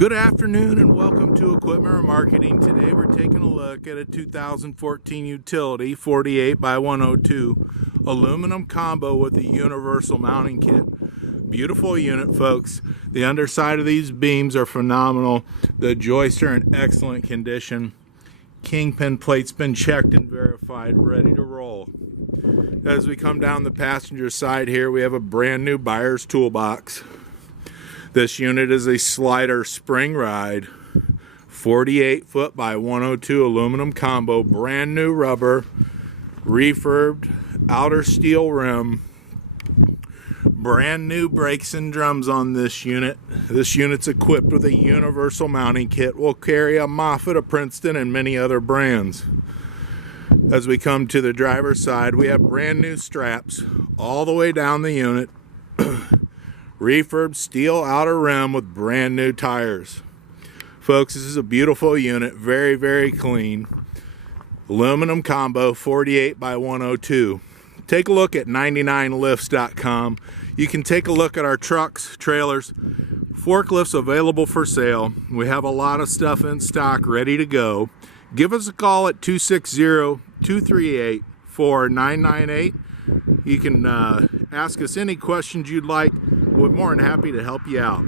Good afternoon and welcome to Equipment Marketing. Today we're taking a look at a 2014 utility 48 by 102 aluminum combo with a universal mounting kit. Beautiful unit, folks. The underside of these beams are phenomenal. The joists are in excellent condition. Kingpin plate's been checked and verified, ready to roll. As we come down the passenger side here, we have a brand new buyer's toolbox. This unit is a slider spring ride, 48 foot by 102 aluminum combo, brand new rubber, refurbed outer steel rim, brand new brakes and drums on this unit. This unit's equipped with a universal mounting kit. Will carry a Moffett, a Princeton, and many other brands. As we come to the driver's side, we have brand new straps all the way down the unit. Refurbed steel outer rim with brand new tires. Folks, this is a beautiful unit, very, very clean. Aluminum combo 48 by 102. Take a look at 99lifts.com. You can take a look at our trucks, trailers, forklifts available for sale. We have a lot of stuff in stock ready to go. Give us a call at 260-238-4998. You can ask us any questions you'd like. We're more than happy to help you out.